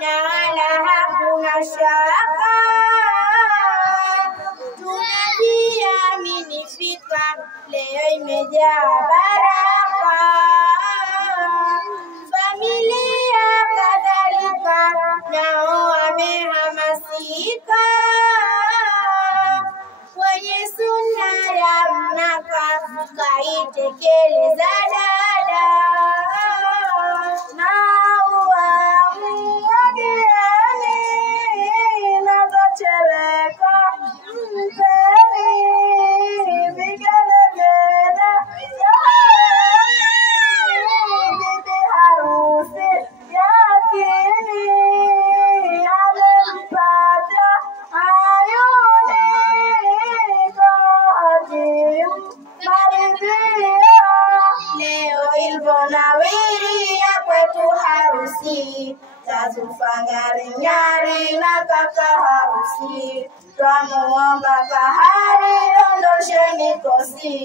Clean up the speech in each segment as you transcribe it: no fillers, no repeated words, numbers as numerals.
na wala hakuna shaka. Tunajiamini fika leo imejaa baraka. Familia kadhalika nao wamehamasika. Kwenye sunna ya mnaka kaitekeleza dada. Na uamuagiani nazacheleka mpeni vigelegele. Bibi harusi yakini amempata ayuni kajimu maridhia. Leo ilivyonawiria kwetu harusi, tazufanya nyari na kaka harusi. Twamuomba kahari ondoshe mikosi,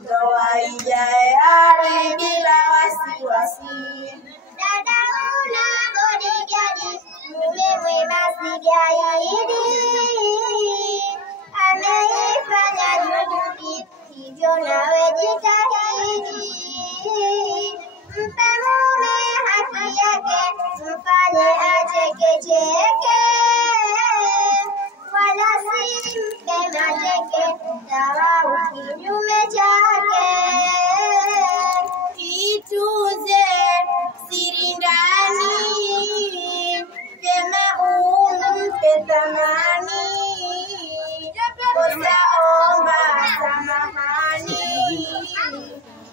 ndoa ijae ari bila wasiwasi. Dada una bodigadi, mume mwema sigaidi. Ameifanya juhudi, hivyo nawe jitahidi. Mpe mume haki yake, mfanye achekecheke. Wala si mpe mateke, dharau kinyume chake. Ituze siri ndani, vyema umpe thamani. Kosa omba samahani,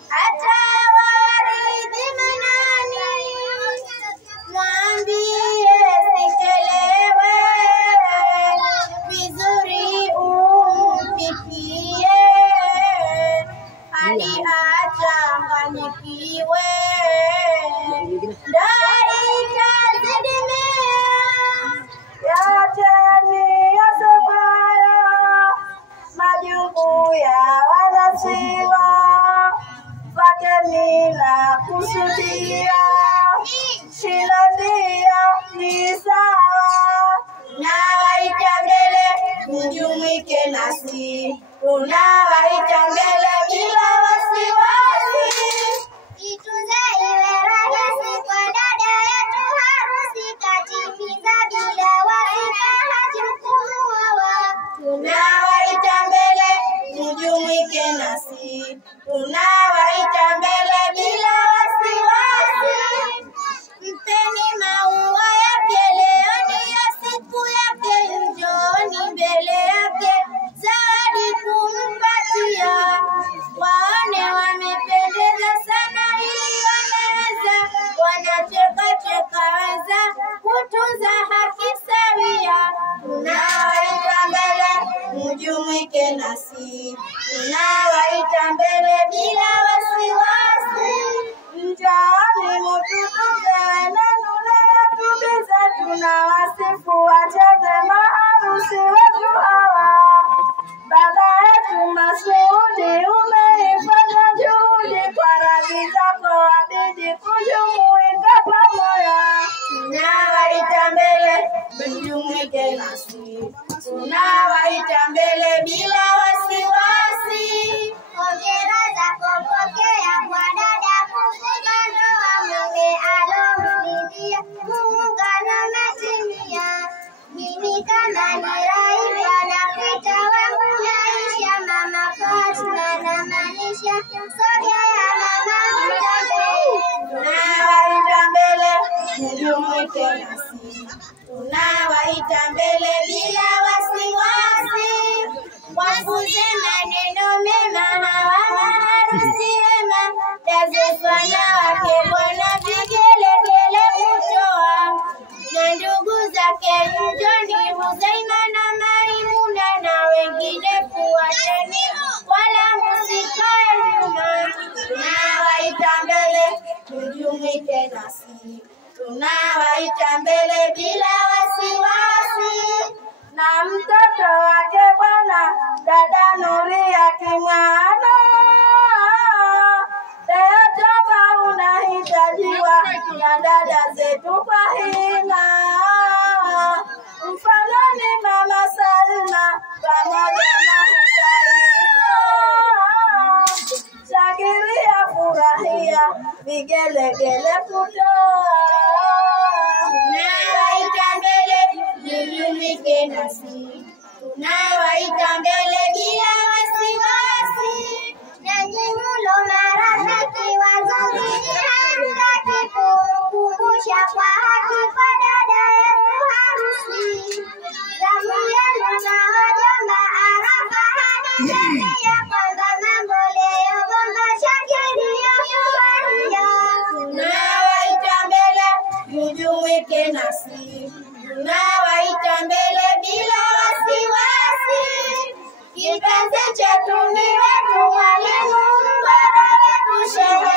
hata waridhi manani. Mwambie sichelewe, vizuri umpikie, hadi achanganyikiwe. Ndai itazidimia, yacheni yasemayo, majungu ya wanasiwa. Fateni la kusudia, shilandia ni sawa. Nawaita mbele mjumuike nasi, tunawaita mbele bila wasiwasi. Ituze iwe rahisi kwa dada yetu harusi, katimiza bila wasifa hajukumuwa. Tunawaita mbele mjumuike nasi, tunawaita mbele bila wasiwasi. Mpeni maua yake leo ni ya siku yake, njoni mbele yake zawadi kumpatia. Waone wamependeza sana, hili wanaweza, wanacheka cheka weza kutunza haki sawia. Tunawaita mbele mjumuike nasi, tunawaita mbele bila wasiwasi. Njooni mututunze neno letu bize, tunawasifu wacheze maharusi wetu hawa. Baba yetu Masudi umeifanya juhudi, kwa radhi zako wabidi kujumuika pamoja. Tunawaita mbele mjumuike nasi, tunawaita mbele bila wasiwasi. Hongera zako pokea kwa dada kufunga ndoa, mume alomridhia, muungano umetimia. Mimi kama ni Raila nakuita wangu Aisha, mama Fatma namaanisha, sogea mama utambe. Tunawaita mbele mjumuike nasi, tunawaita mbele bila wasiwasi. Wakuze maneno mema hawa maharusi wema, tazifanya wake bwana vigelegele kutoa. Na ndugu zake njoni Huzaima na Maimuna, na wengine fuateni, wala msikae nyuma. Tunawaita mbele mjumuike nasi, tunawaita mbele bila wasiwasi. Na mtoto wake bwana dada Nuri akimwana, leo toba unahitajiwa na dada zetu kwa hima. pamoja na Husaina. Shangilia, furahia, vigelegele kutoa. Tunawaita mbele, mjumuike nasi. Tunawaita mbele bila wasiwasi. Nanyi mlo marafiki wazuri, hamtaki kukumbusha kwa haki kwa dada yetu harusi. Zamu yenu na wajomba Arafa hadi ya kwanza mambo leo bomba shangilia furahia. Tunawaita mbele, mjumuike nasi. Tunawaita mbele bila wasiwasi. Kipenzi chetu ni wetu, mwalimu mbora wetu, shehe